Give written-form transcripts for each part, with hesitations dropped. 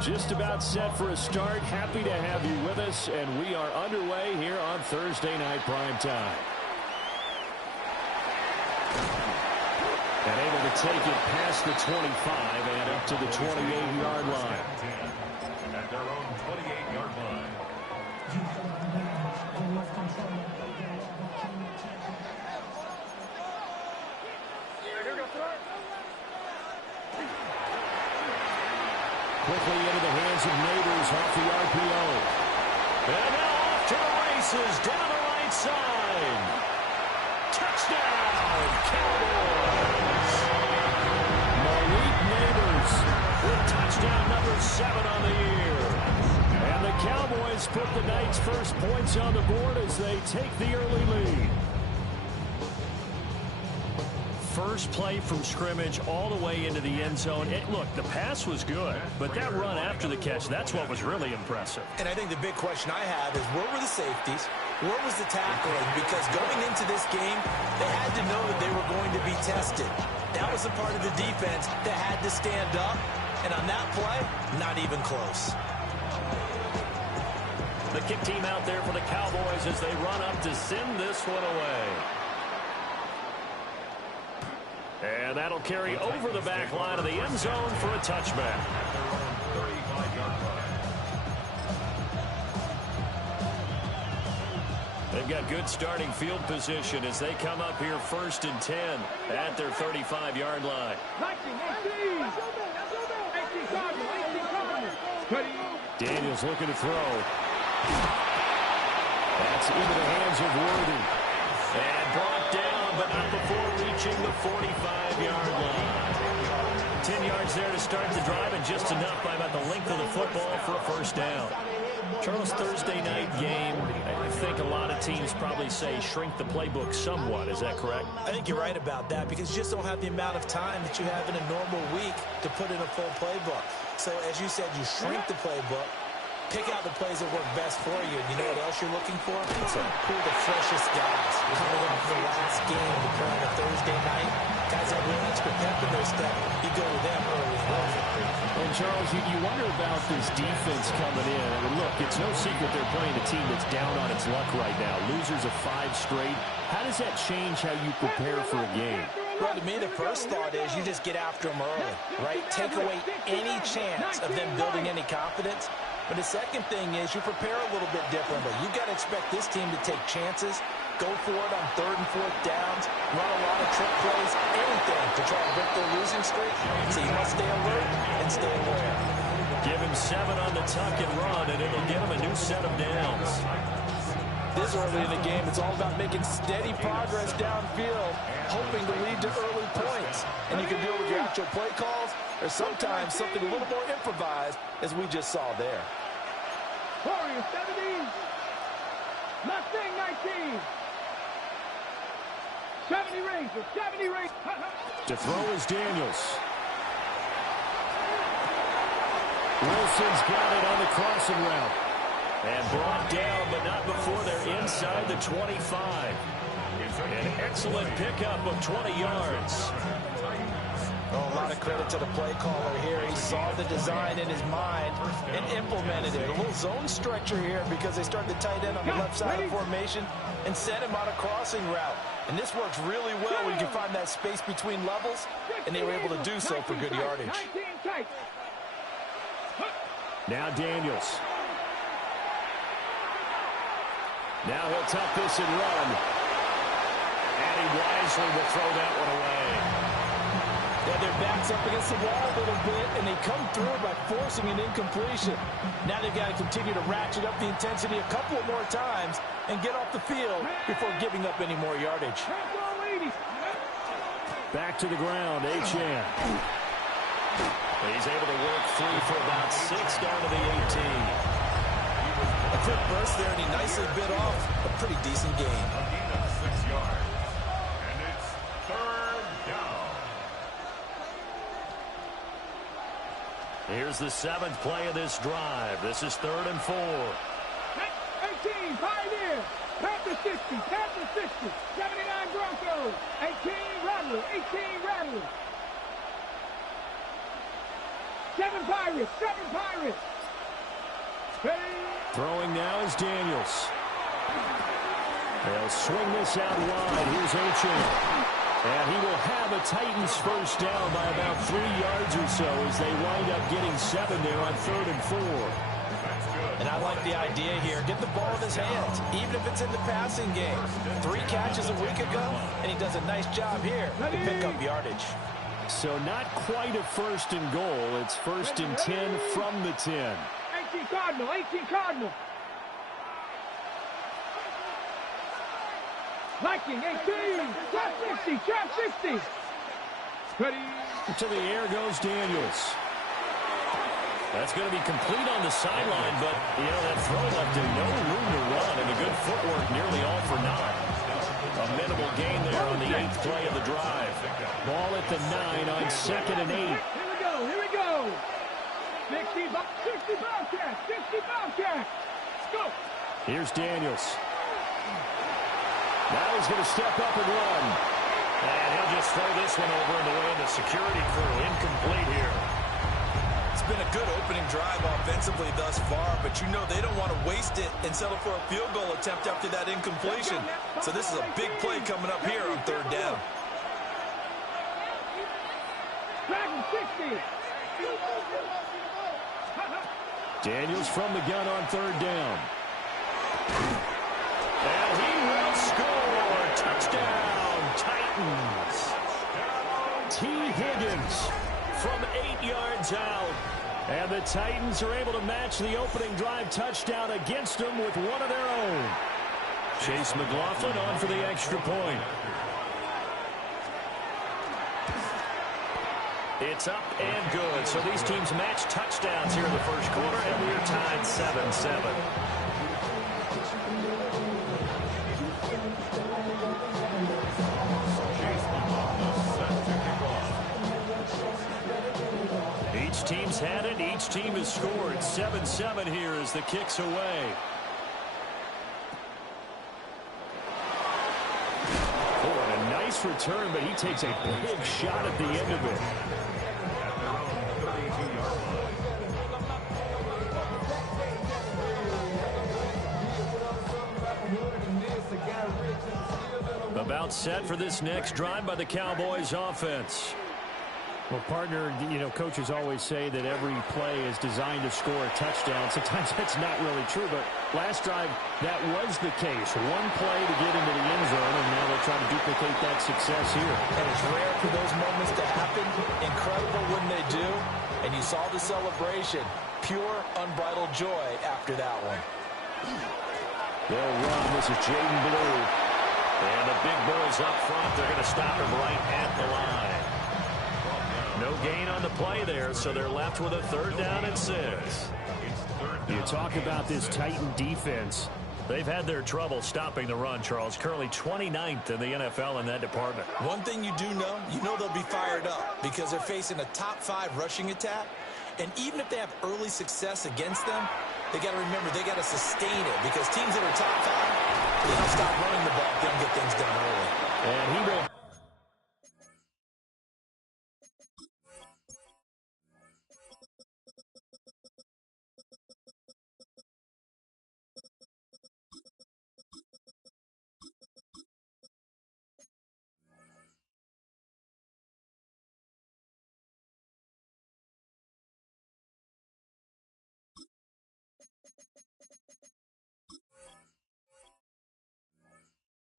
Just about set for a start. Happy to have you with us, and we are underway here on Thursday Night Prime Time. And able to take it past the 25 and up to the 28-yard line. At their own 28-yard line. Quickly into the hands of Neighbors off the RPO. And now off to the races down the right side. Touchdown, Cowboys! Malik Neighbors with touchdown number 7 on the year. And the Cowboys put the night's first points on the board as they take the early lead. First play from scrimmage all the way into the end zone. Look, the pass was good, but that run after the catch, that's what was really impressive. And I think the big question I have is where were the safeties? Where was the tackling? Because going into this game, they had to know that they were going to be tested. That was the part of the defense that had to stand up. And on that play, not even close. The kick team out there for the Cowboys as they run up to send this one away. And that'll carry over the back line of the end zone for a touchback. They've got good starting field position as they come up here 1st and 10 at their 35-yard line. Daniels looking to throw. That's into the hands of Worthy. And brought down, but not before reaching the 45-yard line. 10 yards there to start the drive, and just enough by about the length of the football for a first down. Charles, Thursday night game, I think a lot of teams probably say shrink the playbook somewhat. Is that correct? I think you're right about that because you just don't have the amount of time that you have in a normal week to put in a full playbook. So, as you said, you shrink the playbook, pick out the plays that work best for you. And you know what else you're looking for? So who are the freshest guys coming off the last game to play on a Thursday night? Guys that real extra pep in their step, you go to them early and often. And, Charles, you wonder about this defense coming in. I mean, look, it's no secret they're playing a team that's down on its luck right now. Losers of 5 straight. How does that change how you prepare for a game? Well, to me, the first thought is you just get after them early, right? Take away any chance of them building any confidence. But the second thing is you prepare a little bit differently. You've got to expect this team to take chances, go for it on 3rd and 4th downs, run a lot of trick plays, anything to try to break their losing streak. So you must stay alert and stay aware. Give him 7 on the tuck and run, and it'll give him a new set of downs. This early in the game, it's all about making steady progress downfield, hoping to lead to early points. And you can do it with your actual play calls, or sometimes something a little more improvised, as we just saw there. Warriors 70, Mustang 19. 70 Rangers, 70 Rangers. To throw is Daniels. Wilson's got it on the crossing route. And brought down, but not before they're inside the 25. An excellent pickup of 20 yards. Oh, a lot of credit to the play caller here. He saw the design in his mind and implemented it. A little zone structure here because they started to tight end on the left side of formation and sent him on a crossing route. And this works really well when you can find that space between levels, and they were able to do so for good yardage. Now Daniels. Now he'll tuck this and run. And he wisely will throw that one away. Yeah, their back's up against the wall a little bit, and they come through by forcing an incompletion. Now they've got to continue to ratchet up the intensity a couple of more times and get off the field before giving up any more yardage. Back to the ground, Achane. He's able to work free for about 6 down to the 18. A quick burst there, and he nicely bit off a pretty decent game. A 6 yards. And it's 3rd down. Here's the 7th play of this drive. This is 3rd and 4. 18, Pioneer. Panther 60, Panther 60. 79 Broncos. 18 Rattlers, 18 Rattlers. Seven Pirates. Seven Pirates. Ready? Throwing now is Daniels. They'll swing this out wide. Here's Ochoa. And he will have a Titans first down by about 3 yards or so as they wind up getting 7 there on 3rd and 4. And I like the idea here. Get the ball in his hands, even if it's in the passing game. 3 catches a week ago, and he does a nice job here to pick up yardage. So not quite a 1st and goal. It's 1st and 10 from the 10. 18 Cardinal. 18 Cardinal. Viking, 18. Trap 60. Trap 60. Ready? To the air goes Daniels. That's going to be complete on the sideline, but, you know, that throw left him no room to run, and the good footwork nearly all for naught. A minimal gain there on the 8th play of the drive. Ball at the 9 on 2nd and 8. Here we go. Here we go. 60 Bobcats. 60 Bobcats. Let's go. Here's Daniels. Now he's going to step up and run. And he'll just throw this one over in the way of the security crew. Incomplete here. It's been a good opening drive offensively thus far, but you know they don't want to waste it and settle for a field goal attempt after that incompletion. So this is a big play coming up here on 3rd down. Dragon 60. Daniels from the gun on 3rd down. And he will score. Touchdown, Titans. T. Higgins from 8 yards out. And the Titans are able to match the opening drive touchdown against them with one of their own. Chase McLaughlin on for the extra point. It's up and good. So these teams match touchdowns here in the first quarter, and we're tied 7-7. Each team's had it. Each team has scored. 7-7 here as the kick's away. Oh, and a nice return, but he takes a big shot at the end of it. About set for this next drive by the Cowboys offense. Well, partner, you know, coaches always say that every play is designed to score a touchdown. Sometimes that's not really true, but last drive, that was the case. One play to get into the end zone, and now they're trying to duplicate that success here. And it's rare for those moments to happen. Incredible when they do. And you saw the celebration. Pure, unbridled joy after that one. They'll run. This is Jaden Blue. And the big boys up front, they're going to stop him right at the line. No gain on the play there, so they're left with a 3rd down and 6. You talk about this Titan defense. They've had their trouble stopping the run, Charles. Currently 29th in the NFL in that department. One thing you do know, they'll be fired up because they're facing a top 5 rushing attack. And even if they have early success against them, they got to remember they got to sustain it because teams that are top 5, they don't stop running the ball. They don't get things done early. And he will.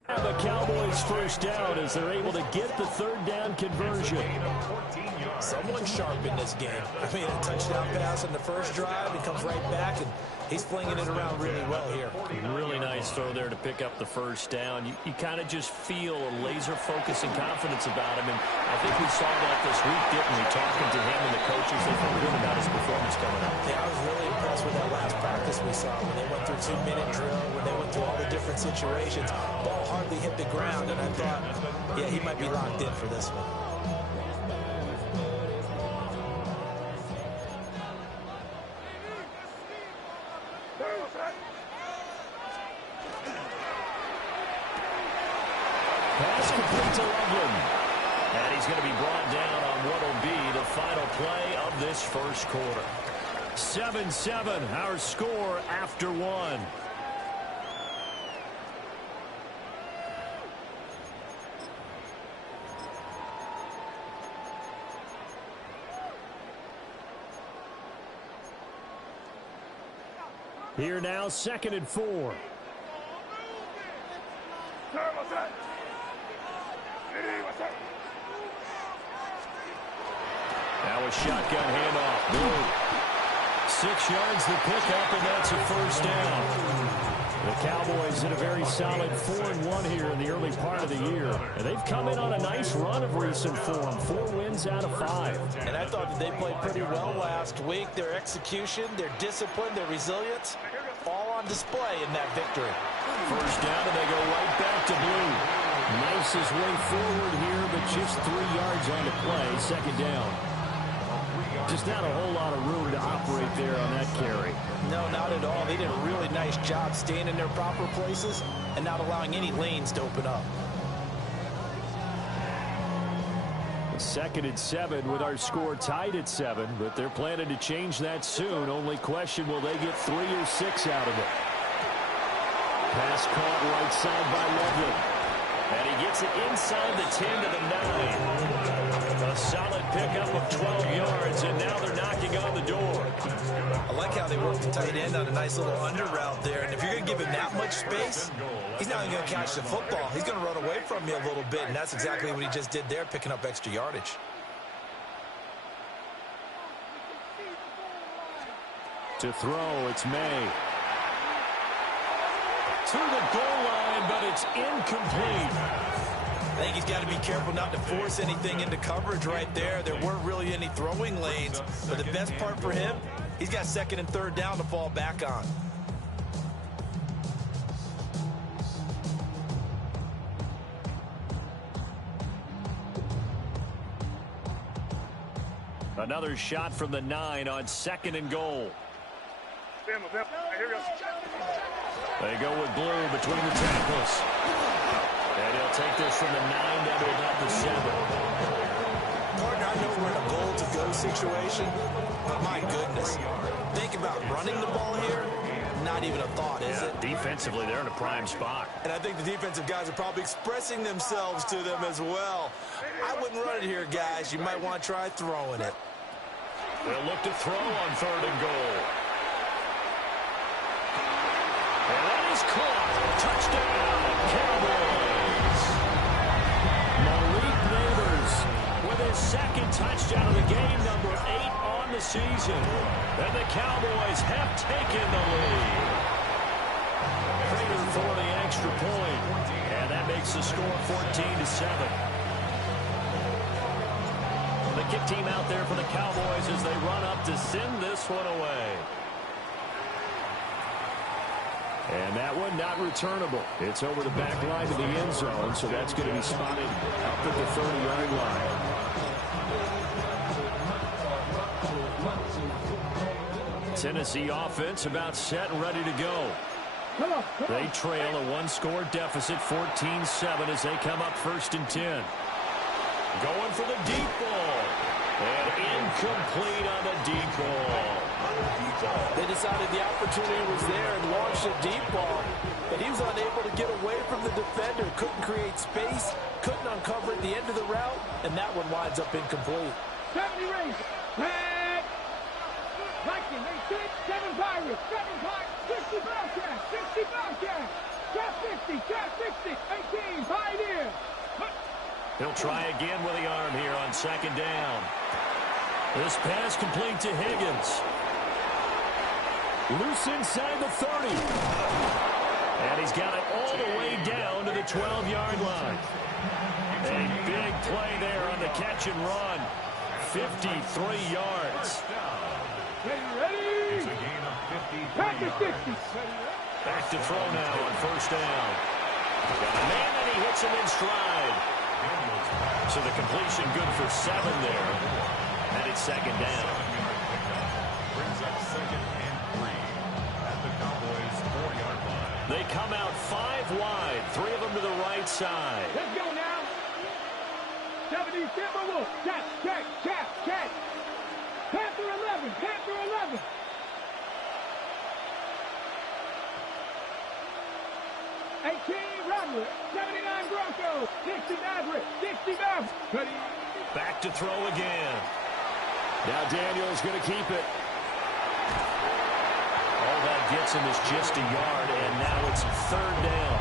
The Cowboys first down as they're able to get the 3rd down conversion. Someone sharp in this game. I mean, a touchdown pass on the first drive. He comes right back, and he's flinging it around really well here. Really nice throw there to pick up the first down. You kind of just feel a laser focus and confidence about him, and I think we saw that this week, didn't we? Talking to him and the coaches, they felt good about his performance coming up. Yeah, I was really impressed with that last practice we saw when they went through 2-minute drill, when they went through all the different situations. Ball hardly hit the ground, and I thought, yeah, he might be locked in for this one. Pass complete to Loveland. And he's going to be brought down on what will be the final play of this first quarter. 7-7, our score after one. Here now, 2nd and 4. Now a shotgun handoff. Blue. 6 yards the pickup, and that's a first down. The Cowboys in a very solid 4-1 here in the early part of the year. And they've come in on a nice run of recent form. 4 wins out of 5. And I thought that they played pretty well last week. Their execution, their discipline, their resilience, all on display in that victory. First down, and they go right back to Blue. Nicest way forward here, but just 3 yards on the play. 2nd down. Just not a whole lot of room to operate there on that carry. No, not at all. They did a really nice job staying in their proper places and not allowing any lanes to open up. 2nd and 7 with our score tied at 7, but they're planning to change that soon. Only question, will they get 3 or 6 out of it? Pass caught right side by Loveland. And he gets it inside the 10 to the 9. A solid pickup of 12 yards, and now they're knocking on the door. I like how they work the tight end on a nice little under route there. And if you're going to give him that much space, he's not even going to catch the football. He's going to run away from you a little bit, and that's exactly what he just did there, picking up extra yardage. To throw, it's May. To the goal line, but it's incomplete. I think he's got to be careful not to force anything into coverage right there. There weren't really any throwing lanes, but the best part for him, he's got 2nd and 3rd down to fall back on. Another shot from the 9 on 2nd and goal. They go with Blue between the tackles. And he'll take this from the 9 down to about the 7. Partner, I know we're in a goal-to-go situation, but my goodness. Think about running the ball here. Not even a thought, is it? Defensively, they're in a prime spot. And I think the defensive guys are probably expressing themselves to them as well. I wouldn't run it here, guys. You might want to try throwing it. They'll look to throw on 3rd and goal. And that is caught. Touchdown, Cowboys. Malik Neighbors with his 2nd touchdown of the game, number 8 on the season. And the Cowboys have taken the lead. Prater for the extra point. And that makes the score 14-7. The kick team out there for the Cowboys as they run up to send this one away. And that one not returnable. It's over the back line to the end zone, so that's going to be spotted up at the 30-yard line. Tennessee offense about set and ready to go. They trail a 1-score deficit, 14-7, as they come up 1st and 10. Going for the deep ball. And incomplete on the deep ball. They decided the opportunity was there and launched a deep ball, but he was unable to get away from the defender. Couldn't create space, couldn't uncover at the end of the route, and that one winds up incomplete. 70 Rays. Red. Viking, 8-6, 7 Pirates, 7 Pirates, 60 Bobcats, 60 Bobcats. Cap 60, Cap 60, 18 Pioneers. He'll try again with the arm here on 2nd down. This pass complete to Higgins. Loose inside the 30. And he's got it all the way down to the 12-yard line. A big play there on the catch and run. 53 yards. Ready? Back to 60. Back to throw now on 1st down. Got a man, and he hits him in stride. So the completion good for 7 there. And it's 2nd down. Brings up 2nd and 3 at the Cowboys' 4-yard line. They come out 5 wide, 3 of them to the right side. Let's go now. 70 Timberwolves. Check, check, check, check. Panther 11, Panther 11. Rattler, 79 Broncos, 60 Maverick, 60 Maverick. Back to throw again. Now Daniels going to keep it. All that gets him is just a yard, and now it's 3rd down.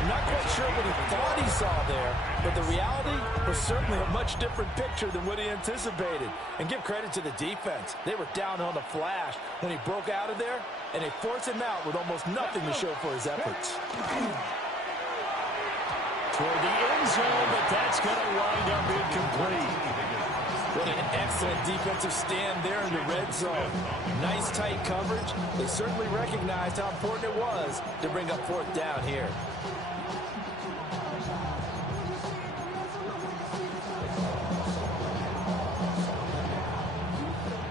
I'm not quite sure what he thought he saw there, but the reality was certainly a much different picture than what he anticipated. And give credit to the defense. They were down on the flash when he broke out of there, and they forced him out with almost nothing to show for his efforts. Toward the end zone, but that's going to wind up incomplete. What an excellent defensive stand there in the red zone. Nice tight coverage. They certainly recognized how important it was to bring up 4th down here.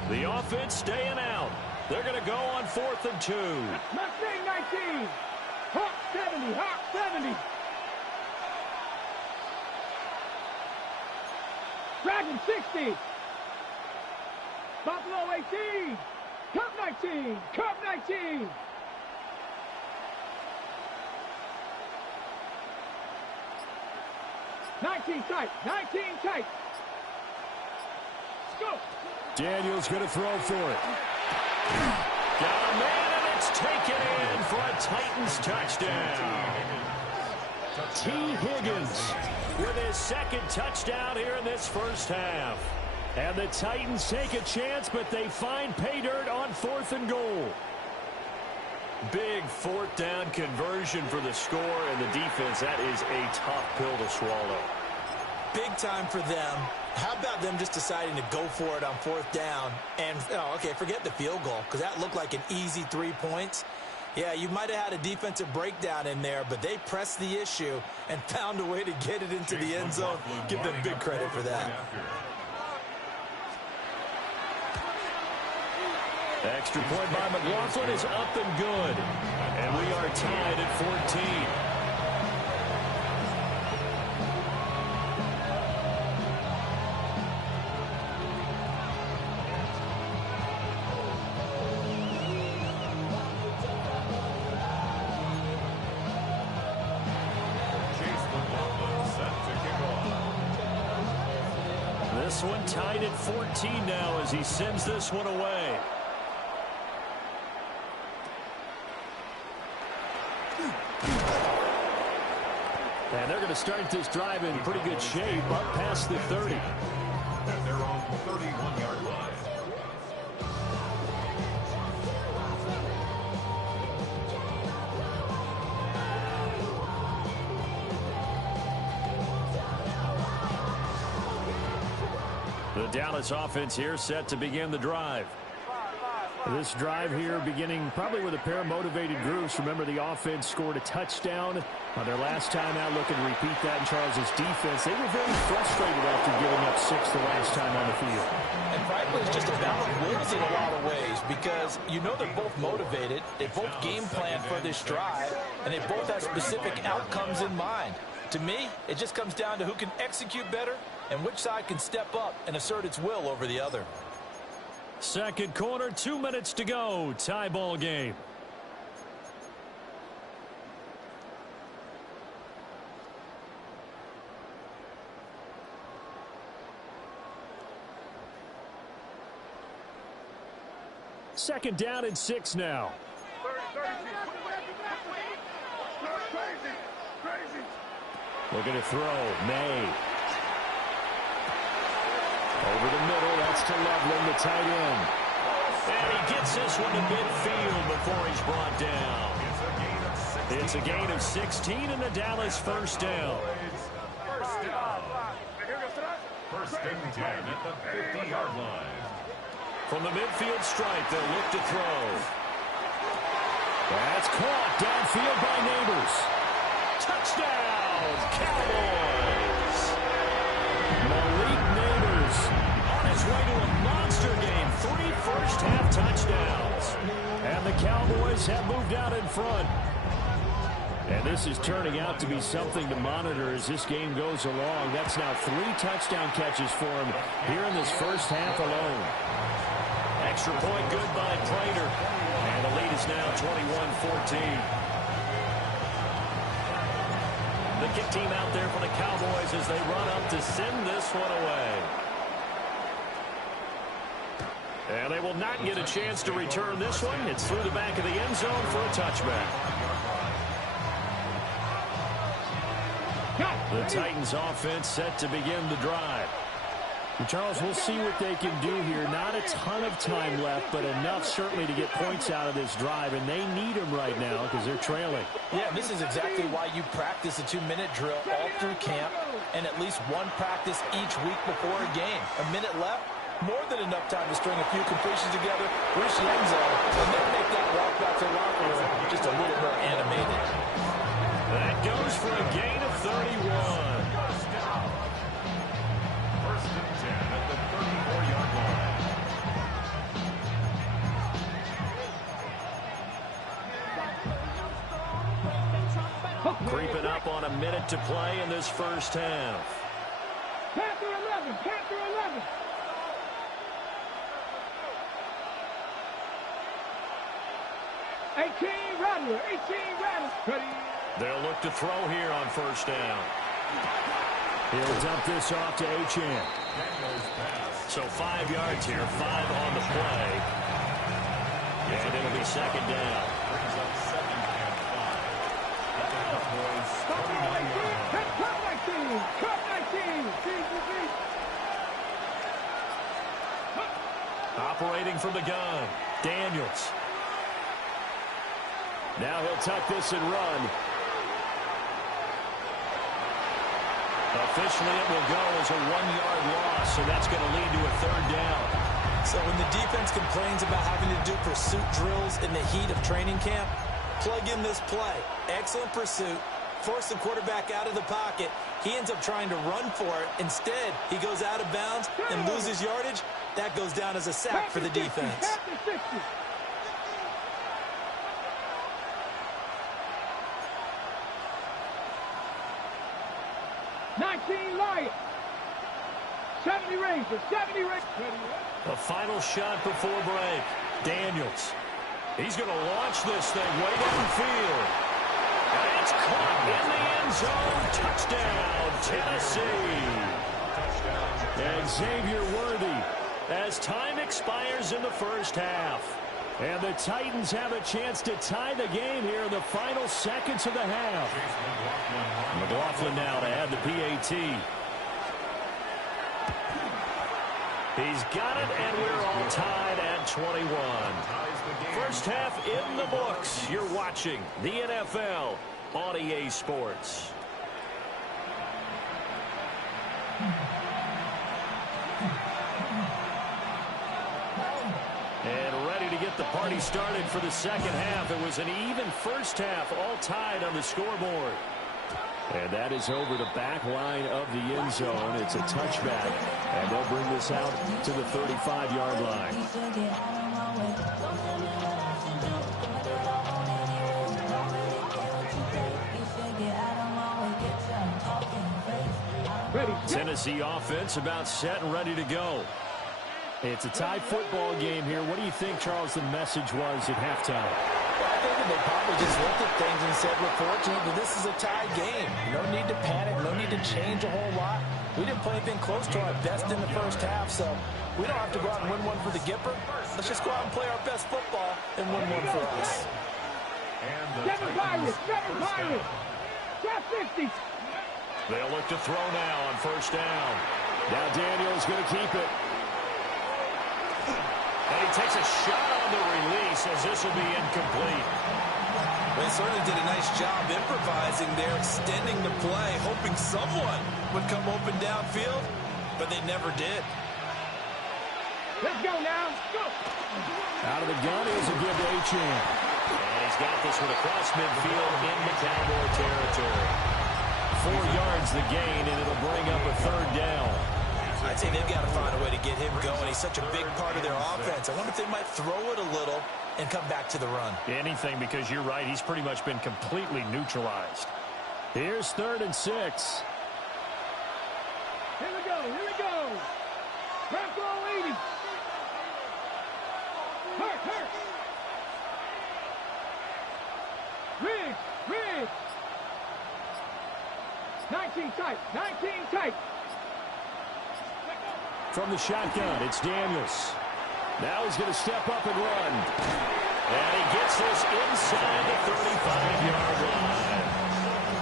The offense staying out. They're going to go on 4th and 2. Mustang 19. Hawk 70, Hawk 70. Dragon 60. Buffalo 18. Cup 19. Cup 19. Tight. 19 tight. Let's go. Daniels going to throw for it. Got a man, and it's taken in for a Titans touchdown. T. Higgins with his 2nd touchdown here in this first half. And the Titans take a chance, but they find pay dirt on 4th and goal. Big 4th down conversion for the score, and the defense, that is a tough pill to swallow. Big time for them. How about them just deciding to go for it on 4th down? And, okay, forget the field goal, because that looked like an easy 3 points. Yeah, you might have had a defensive breakdown in there, but they pressed the issue and found a way to get it into the end zone. Give them big credit for that. Extra point by McLaughlin is up and good. And we are tied at 14. This one tied at 14 now as he sends this one away. And they're going to start this drive in pretty good shape, up past the 30. And they're on the 31-yard line. The Dallas offense here set to begin the drive. This drive here beginning probably with a pair of motivated groups. Remember, the offense scored a touchdown on their last time out, looking to repeat that in Charles' defense. They were very frustrated after giving up 6 the last time on the field. And frankly, it's just a battle of wills in a lot of ways, because you know they're both motivated, they both game plan for this drive, and they both have specific outcomes in mind. To me, it just comes down to who can execute better and which side can step up and assert its will over the other. Second quarter, 2 minutes to go. Tie ball game. Second down and 6 now. Looking to throw. May. Over the middle, that's to Loveland, the tight end. And he gets this one to midfield before he's brought down. It's a gain of 16 and the Dallas first down. First and 10 at the 50-yard line. From the midfield stripe, they'll look to throw. That's caught downfield by Neighbors. Touchdown, Cowboys! Malik Neighbors on his way to a monster game. 3 first-half touchdowns. And the Cowboys have moved out in front. And this is turning out to be something to monitor as this game goes along. That's now 3 touchdown catches for him here in this first half alone. Extra point good by Prater. And the lead is now 21-14. The kick team out there for the Cowboys as they run up to send this one away. And they will not get a chance to return this one. It's through the back of the end zone for a touchback. The Titans offense set to begin the drive. Charles, we'll see what they can do here. Not a ton of time left, but enough certainly to get points out of this drive, and they need them right now because they're trailing. Yeah, this is exactly why you practice a 2-minute drill all through camp and at least one practice each week before a game. A minute left, more than enough time to string a few completions together, reach the end zone, and then make that walk back to the locker room just a little more animated. That goes for a gain of 31. Creeping up on a minute to play in this first half. Panther 11, Panther 11. Rattler, 18 Rattler. Ready. They'll look to throw here on first down. He'll dump this off to Achane. So 5 yards here, 5 on the play. And it'll be second down. Operating from the gun, Daniels. Now he'll tuck this and run. Officially, it will go as a 1-yard loss, so that's going to lead to a third down. So when the defense complains about having to do pursuit drills in the heat of training camp, plug in this play. Excellent pursuit. Force the quarterback out of the pocket. He ends up trying to run for it. Instead, he goes out of bounds and loses yardage. That goes down as a sack for the defense. 19 Lions. 70 Rangers. 70 Rangers. A final shot before break. Daniels. He's going to launch this thing way downfield. And it's caught in the end zone. Touchdown, Tennessee. And Xavier Worthy as time expires in the first half. And the Titans have a chance to tie the game here in the final seconds of the half. McLaughlin now to add the PAT. He's got it, and we're all tied at 21. First half in the books. You're watching the NFL on EA Sports. And ready to get the party started for the second half. It was an even first half, all tied on the scoreboard. And that is over the back line of the end zone. It's a touchback. And they'll bring this out to the 35-yard line. Tennessee offense about set and ready to go. It's a tie football game here. What do you think, Charles, the message was at halftime? Well, I think that they probably just looked at things and said, we're fortunate that this is a tie game. No need to panic. No need to change a whole lot. We didn't play anything close to our best in the first half, so we don't have to go out and win one for the Gipper. Let's just go out and play our best football and win one for us. Seven Pirates. Got 50. They'll look to throw now on first down. Now Daniels going to keep it. And he takes a shot on the release as this will be incomplete. They certainly did a nice job improvising there, extending the play, hoping someone would come open downfield, but they never did. Let's go now. Go. Out of the gun is a give to Achane. And he's got this one across midfield into Cowboy territory. 4 yards the gain, and it'll bring up a third down. I'd say they've got to find a way to get him going. He's such a big part of their offense. I wonder if they might throw it a little and come back to the run. Anything, because you're right. He's pretty much been completely neutralized. Here's 3rd and 6. Here we go. Here we go. Back row 80. Hurt. Riggs. 19 tight. From the shotgun, it's Daniels. Now he's going to step up and run. And he gets this inside the 35-yard line.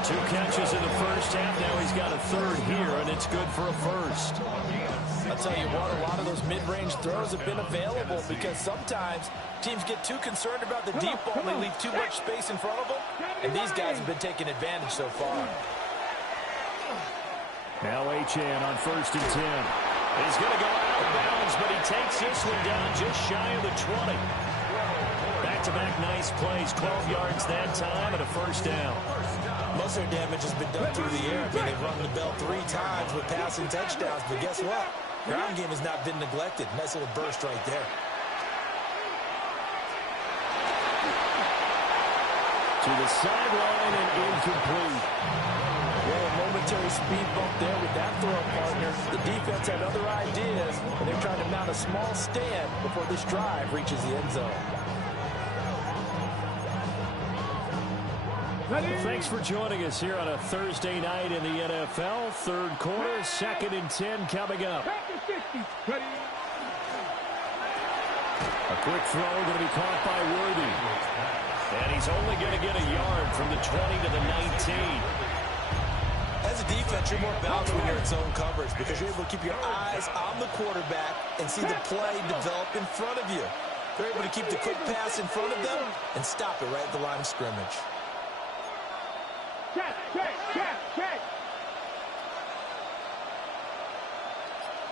2 catches in the first half. Now he's got a 3rd here, and it's good for a 1st. I'll tell you what, a lot of those mid-range throws have been available because sometimes teams get too concerned about the deep ball and they leave too much space in front of them, and these guys have been taking advantage so far. Now Achane on 1st and 10. He's going to go out of bounds, but he takes this one down just shy of the 20. Back-to-back nice plays, 12 yards that time, and a 1st down. Most of their damage has been done through the air. I mean, they've run the bell 3 times with passing touchdowns, but guess what? Ground game has not been neglected. Nice little burst right there. To the sideline and incomplete. Well, a momentary speed bump there with that throw partner. The defense had other ideas, and they're trying to mount a small stand before this drive reaches the end zone. Thanks for joining us here on a Thursday night in the NFL. 3rd quarter, 2nd and 10 coming up. A quick throw going to be caught by Worthy. And he's only going to get a yard from the 20 to the 19. As a defense, you're more balanced when you're in zone coverage because you're able to keep your eyes on the quarterback and see the play develop in front of you. They're able to keep the quick pass in front of them and stop it right at the line of scrimmage. Check.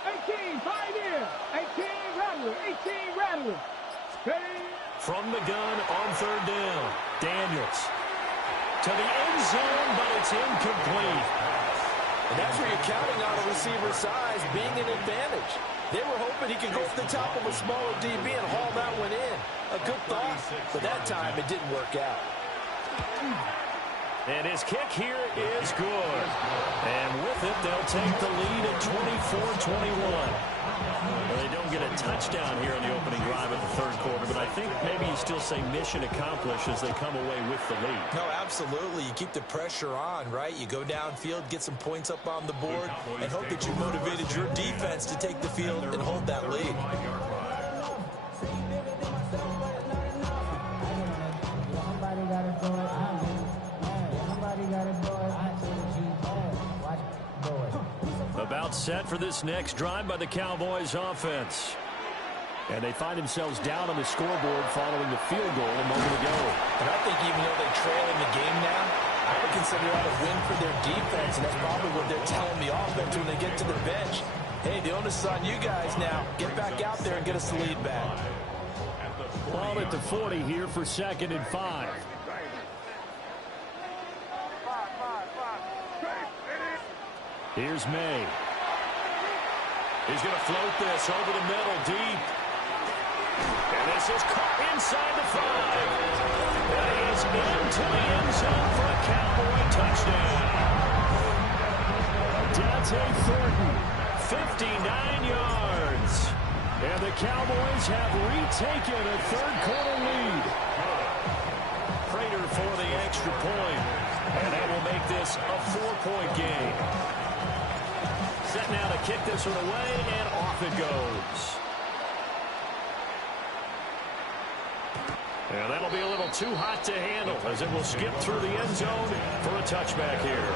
18, pioneer. 18 rattler. From the gun on 3rd down. Daniels to the end zone, but it's incomplete. And that's where you're counting on a receiver's size being an advantage. They were hoping he could go to the top of a smaller DB and haul that one in. A good thought, but that time it didn't work out. And his kick here is good. And with it, they'll take the lead at 24-21. Well, they don't get a touchdown here in the opening drive of the 3rd quarter, but I think maybe you still say mission accomplished as they come away with the lead. No, absolutely. You keep the pressure on, right? You go downfield, get some points up on the board, and hope that you motivated your defense to take the field and hold that lead. About set for this next drive by the Cowboys offense. And they find themselves down on the scoreboard following the field goal a moment ago. And I think even though they trail in the game now, I would consider that a win for their defense, and that's probably what they're telling the offense when they get to the bench. Hey, the onus is on you guys now. Get back out there and get us the lead back. Ball at the 40 here for 2nd and 5. Here's May. He's going to float this over the middle, deep. And this is caught inside the 5. And he is into the end zone for a Cowboy touchdown. Dante Thornton, 59 yards. And the Cowboys have retaken a 3rd quarter lead. Prater for the extra point. And that will make this a 4-point game. Set now to kick this one away, and off it goes. And that'll be a little too hot to handle as it will skip through the end zone for a touchback here.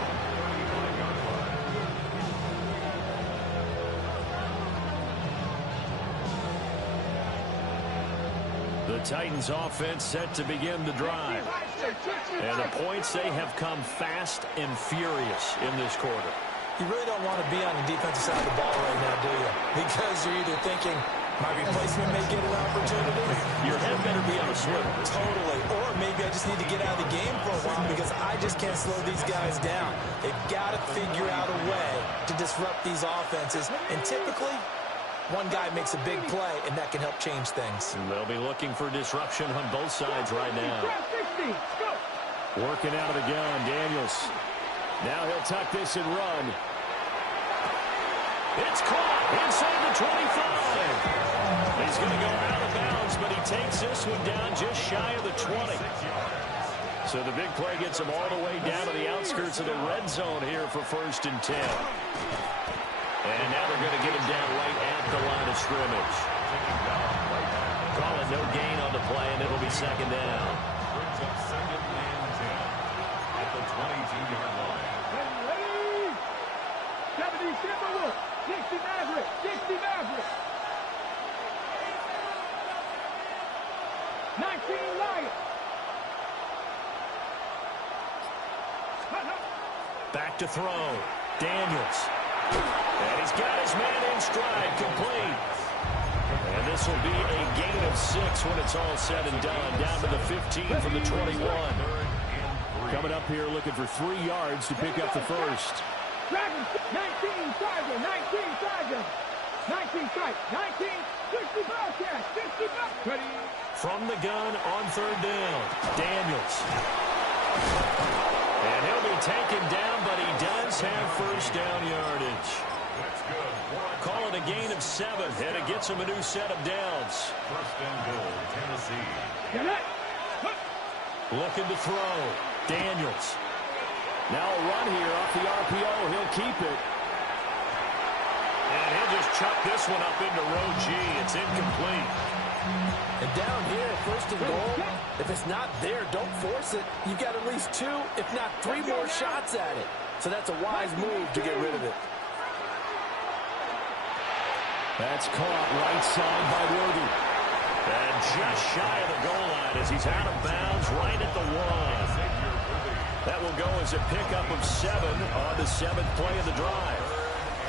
The Titans offense set to begin the drive. And the points, they have come fast and furious in this quarter. You really don't want to be on the defensive side of the ball right now, do you? Because you're either thinking, my replacement may get an opportunity. Your head better be on a swivel. Totally. Or maybe I just need to get out of the game for a while because I just just can't slow these guys down. They've got to figure out a way to disrupt these offenses. And typically, one guy makes a big play, and that can help change things. They'll be looking for disruption on both sides right now. Working out of the gun, Daniels. Now he'll tuck this and run. It's caught inside the 25. He's going to go out of bounds, but he takes this one down just shy of the 20. So the big play gets him all the way down to the outskirts of the red zone here for 1st and 10. And now they're going to get him down right at the line of scrimmage. Call it no gain on the play, and it'll be 2nd down. Brings up 2nd and 10 at the 22-yard line. 70 Timberwolves, 60 Mavericks, 60 Mavericks. 19 Lions. Back to throw. Daniels. And he's got his man in stride, complete. And this will be a gain of 6 when it's all said and done. Down to the 15 from the 21. Coming up here looking for 3 yards to pick up the first. Dragons, 19 Tiger, 19 Tiger. 19 strike, 19, 60 Bobcats, 60 Bobcats. From the gun on 3rd down. Daniels. And he'll be taken down, but he does have 1st down yardage. That's good. Call it a gain of 7, and it gets him a new set of downs. 1st and goal, Tennessee. Looking to throw. Daniels. Now a run here off the RPO. He'll keep it. And he'll just chuck this one up into row G. It's incomplete. And down here, 1st and goal, if it's not there, don't force it. You've got at least 2, if not 3 more shots at it. So that's a wise move to get rid of it. That's caught right side by Worthy. And just shy of the goal line as he's out of bounds right at the 1. That will go as a pickup of 7 on the 7th play of the drive.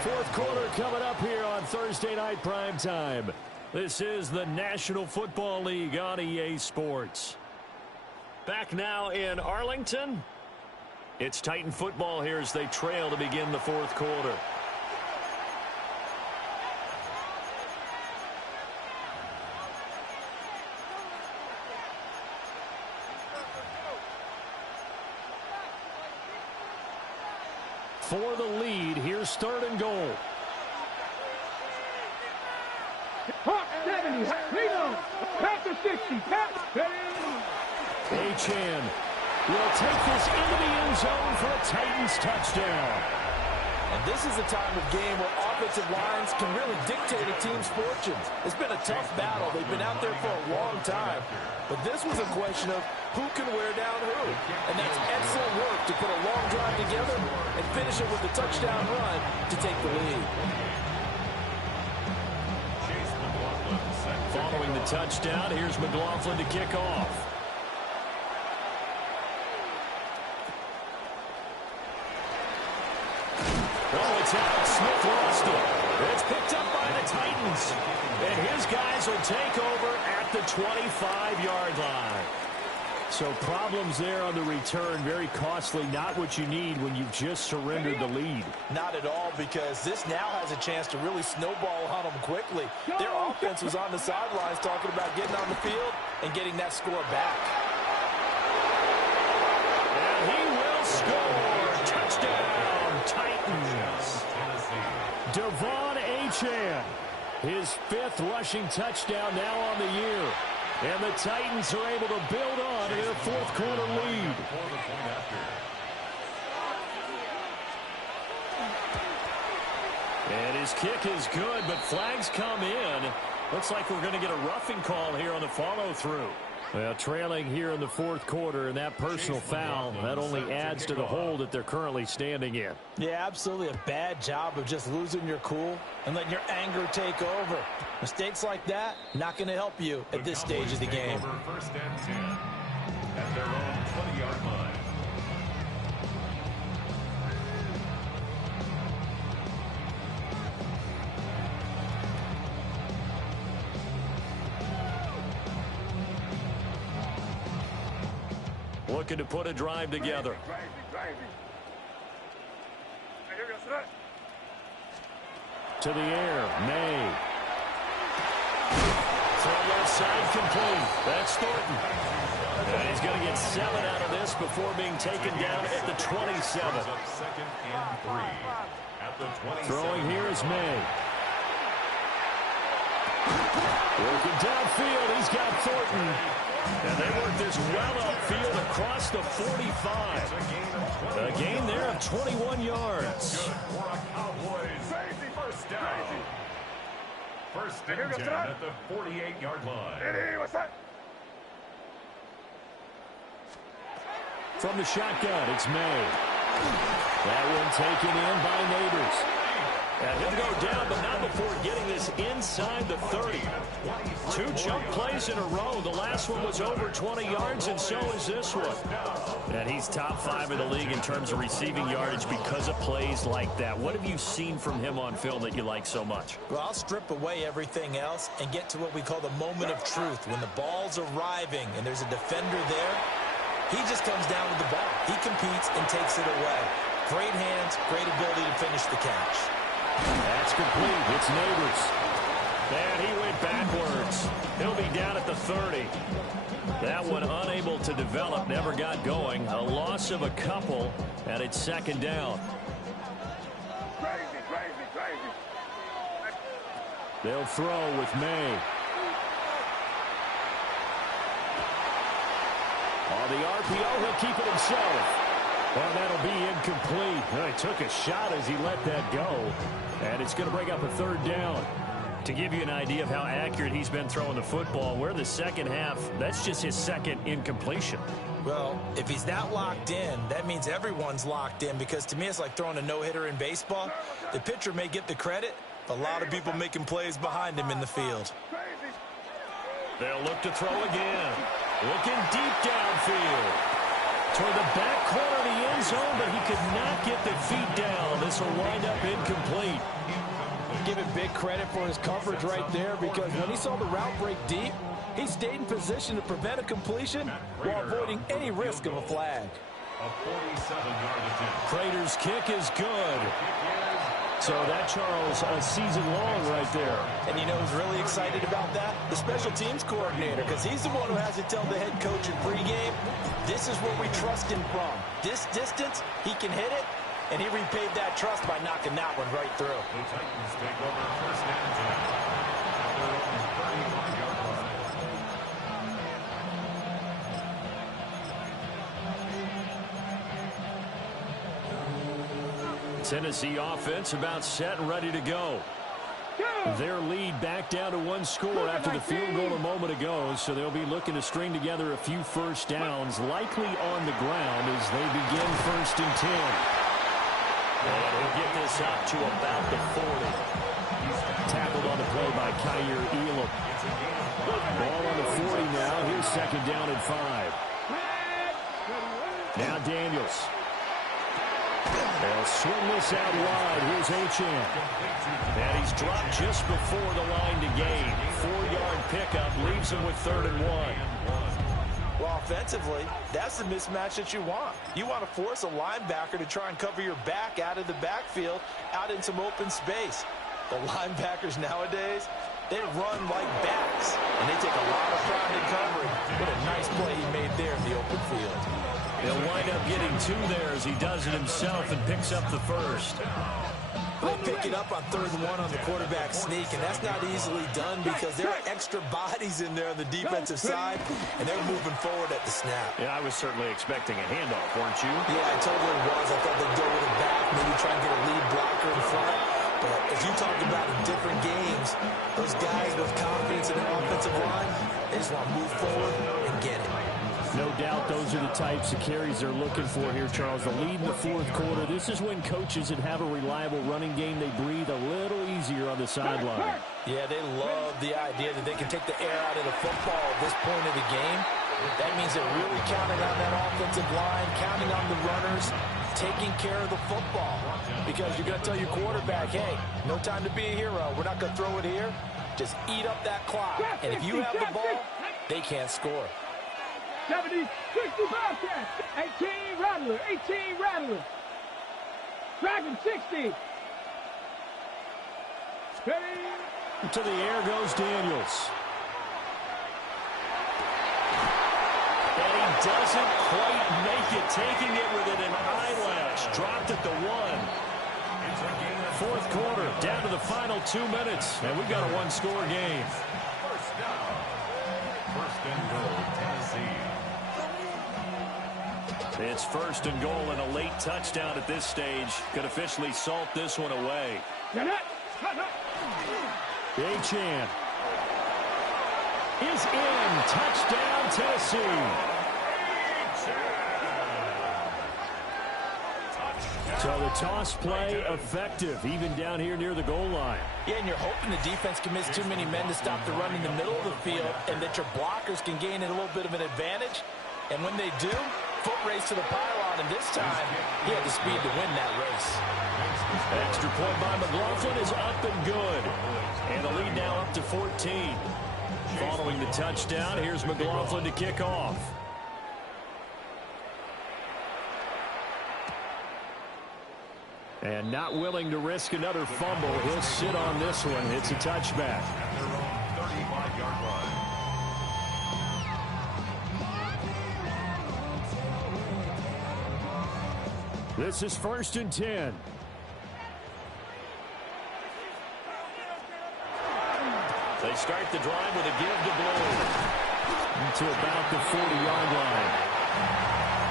4th quarter coming up here on Thursday Night Primetime. This is the National Football League on EA Sports. Back now in Arlington. It's Titan football here as they trail to begin the 4th quarter. For the lead, here's 3rd and goal. Hawk 70, Reno, Panther 60, Achane will take this into the end zone for a Titans touchdown. And this is a time of game where offensive lines can really dictate a team's fortunes. It's been a tough battle. They've been out there for a long time. But this was a question of who can wear down who. And that's excellent work to put a long drive together and finish it with a touchdown run to take the lead. Following the touchdown, here's McLaughlin to kick off. Oh, it's out. Smith lost it. It's picked up by the Titans. And his guys will take over at the 25-yard line. So problems there on the return. Very costly. Not what you need when you've just surrendered the lead. Not at all, because this now has a chance to really snowball on them quickly. Their offense was on the sidelines talking about getting on the field and getting that score back. And he will score. Touchdown, Titans. Devon Achane, his 5th rushing touchdown now on the year. And the Titans are able to build on to their 4th quarter lead. And his kick is good, but flags come in. Looks like we're going to get a roughing call here on the follow-through. Well, trailing here in the 4th quarter, and that personal foul, that only adds to the hole that they're currently standing in. Yeah, absolutely a bad job of just losing your cool and letting your anger take over. Mistakes like that, not going to help you at this stage of the game. 1st and 10 at their own 20-yard line. looking to put a drive together. To the air, May. Throw left side complete. That's Thornton. And he's going to get 7 out of this before being taken down at the 27. Second and 3 at the 27. Throwing here is May. Working downfield, he's got Thornton. And they work this well upfield across the 45. A gain there of 21 yards. For a Cowboys first down. First and 10 at the 48-yard line. From the shotgun, it's May. That one taken in by Neighbors. And he'll go down, but not before getting this inside the 30. 2 jump plays in a row. The last one was over 20 yards, and so is this one. And he's top 5 in the league in terms of receiving yardage because of plays like that. What have you seen from him on film that you like so much? Well, I'll strip away everything else and get to what we call the moment of truth. When the ball's arriving and there's a defender there, he just comes down with the ball. He competes and takes it away. Great hands, great ability to finish the catch. That's complete. It's Neighbors. And he went backwards. He'll be down at the 30. That one unable to develop, never got going. A loss of a couple, and it's second down. They'll throw with May. On the RPO, he'll keep it himself. Well, that'll be incomplete. Well, he took a shot as he let that go. And it's going to bring up a third down. To give you an idea of how accurate he's been throwing the football, we're the second half. That's just his second incompletion. Well, if he's not locked in, that means everyone's locked in, because to me it's like throwing a no-hitter in baseball. The pitcher may get the credit, but a lot of people making plays behind him in the field. They'll look to throw again. Looking deep downfield. Toward the back corner of the end zone, but he could not get the feet down. This will wind up incomplete. Give him big credit for his coverage right there, because when he saw the route break deep, he stayed in position to prevent a completion while avoiding any risk of a flag. A 47-yard attempt. Prater's kick is good. So that, Charles, a season long right there. And you know who's really excited about that? The special teams coordinator, because he's the one who has to tell the head coach in pregame, this is where we trust him from. This distance, he can hit it, and he repaid that trust by knocking that one right through. The Titans take over first and 10 at their own 35-yard line. Tennessee offense about set and ready to go. Their lead back down to 1 score after the field goal a moment ago, so they'll be looking to string together a few first downs, likely on the ground as they begin first and 10. And he'll get this up to about the 40. Tackled on the play by Kyer Elam. Ball on the 40 now. Here's second down and 5. Now Daniels. They'll swing this out wide. Here's Achane. And he's dropped just before the line to gain. 4-yard pickup leaves him with 3rd and 1. Well, offensively, that's the mismatch that you want. You want to force a linebacker to try and cover your back out of the backfield, out in some open space. The linebackers nowadays, they run like backs, and they take a lot of pride in covering. What a nice play he made there in the open field. He'll wind up getting 2 there as he does it himself and picks up the first. They pick it up on 3rd and 1 on the quarterback sneak, and that's not easily done because there are extra bodies in there on the defensive side, and they're moving forward at the snap. Yeah, I was certainly expecting a handoff, weren't you? Yeah, I totally was. I thought they'd go with it back, maybe try and get a lead blocker in front. But as you talk about in different games, those guys with confidence in their offensive line, they just want to move forward and get it. No doubt those are the types of carries they're looking for here, Charles. The lead in the 4th quarter. This is when coaches that have a reliable running game, they breathe a little easier on the sideline. Yeah, they love the idea that they can take the air out of the football at this point of the game. That means they're really counting on that offensive line, counting on the runners, taking care of the football. Because you're going to tell your quarterback, hey, no time to be a hero. We're not going to throw it here. Just eat up that clock. And if you have the ball, they can't score. 70, 60 Bobcat, 18 Rattler, 18 Rattler. Dragon 60. Ready. To the air goes Daniels. And he doesn't quite make it, taking it with an eyelash. Dropped at the 1. Fourth quarter, down to the final 2 minutes, and we've got a one-score game. First down. First and goal, Tennessee. It's first and goal and a late touchdown at this stage. Could officially salt this one away. Achan is in. Touchdown, Tennessee. So the toss play effective, even down here near the goal line. Yeah, and you're hoping the defense can miss too many men to stop the run in the middle of the field and that your blockers can gain a little bit of an advantage. And when they do, foot race to the pylon, and this time he had the speed to win that race. Extra point by McLaughlin is up and good. And the lead now up to 14. Following the touchdown, here's McLaughlin to kick off. And not willing to risk another fumble. He'll sit on this one. It's a touchback. At their own 35-yard line. This is first and 10. They start the drive with a give to Blue. To about the 40-yard line.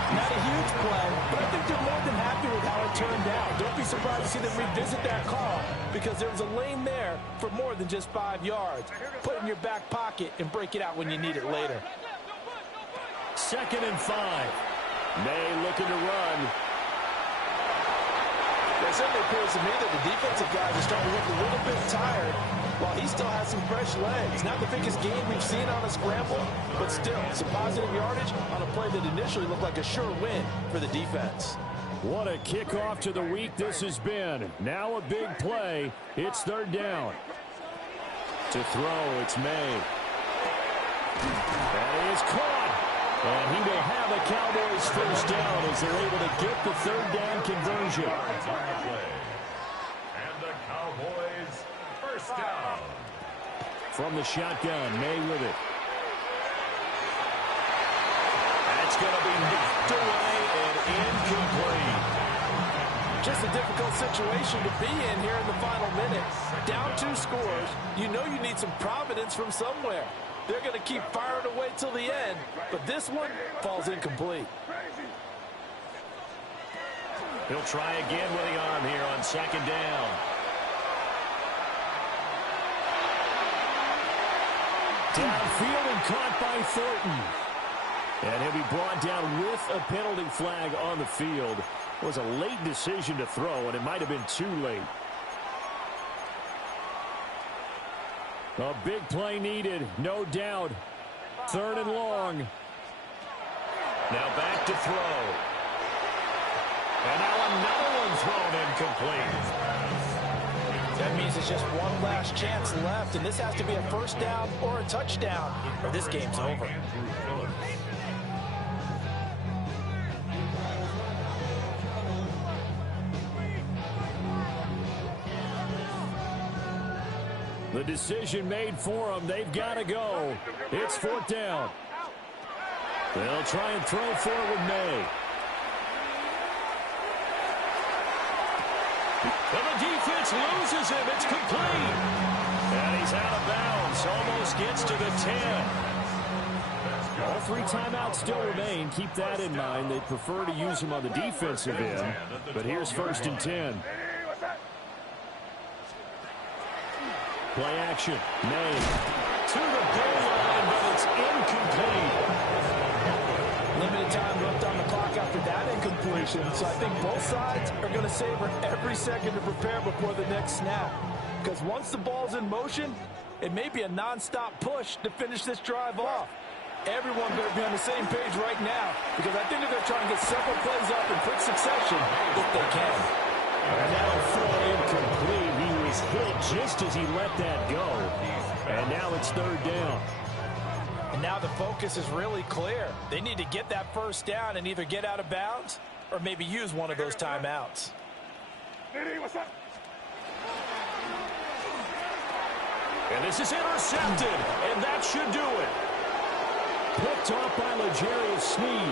Not a huge play, but I think they're more than happy with how it turned out. Don't be surprised to see them revisit that call because there was a lane there for more than just 5 yards. Put it in your back pocket and break it out when you need it later. Second and 5. May looking to run. It certainly appears to me that the defensive guys are starting to look a little bit tired while he still has some fresh legs. Not the biggest gain we've seen on a scramble, but still some positive yardage on a play that initially looked like a sure win for the defense. What a kickoff to the week this has been. Now a big play. It's third down. To throw, it's May. And he is caught. And he will have a Cowboys first down as they're able to get the third down conversion. And the Cowboys first down. From the shotgun, May with it. That's going to be knocked away and incomplete. Just a difficult situation to be in here in the final minute. Down 2 scores. You know you need some providence from somewhere. They're going to keep firing away till the end, but this one falls incomplete. He'll try again with the arm here on second down. Downfield and caught by Thornton. And he'll be brought down with a penalty flag on the field. It was a late decision to throw, and it might have been too late. A big play needed, no doubt. Third and long. Now back to throw. And now another one thrown incomplete. That means it's just one last chance left, and this has to be a first down or a touchdown, or this game's over. The decision made for them. They've got to go. It's fourth down. They'll try and throw forward May. And the defense loses him. It's complete. And he's out of bounds. Almost gets to the 10. All 3 timeouts still remain. Keep that in mind. They prefer to use him on the defensive end. But here's first and 10. Play action. May to the goal line, but it's incomplete. Limited time left on the clock after that incompletion, so I think both sides are going to savor every second to prepare before the next snap. Because once the ball's in motion, it may be a non-stop push to finish this drive off. Everyone better be on the same page right now, because I think they're going to try and get several plays up in quick succession if they can. And now throw incomplete. He was hit just as he let that go. And now it's third down. And And now the focus is really clear. They need to get that first down and either get out of bounds or maybe use one of those timeouts. And this is intercepted, and that should do it. Picked off by L'Jarius Sneed.